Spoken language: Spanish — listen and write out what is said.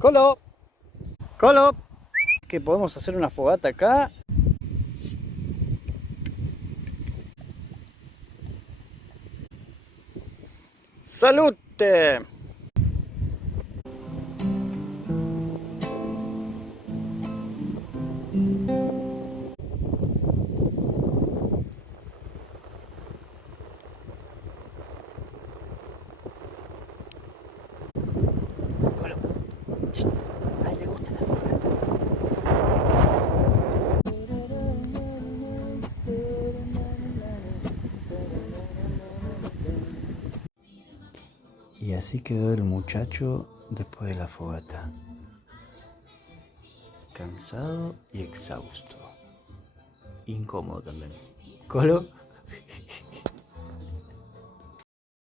Colo, Colo, que podemos hacer una fogata acá. ¡Salute! Colo, a él le gusta la fogata. Y así quedó el muchacho después de la fogata, cansado y exhausto, incómodo también. Colo.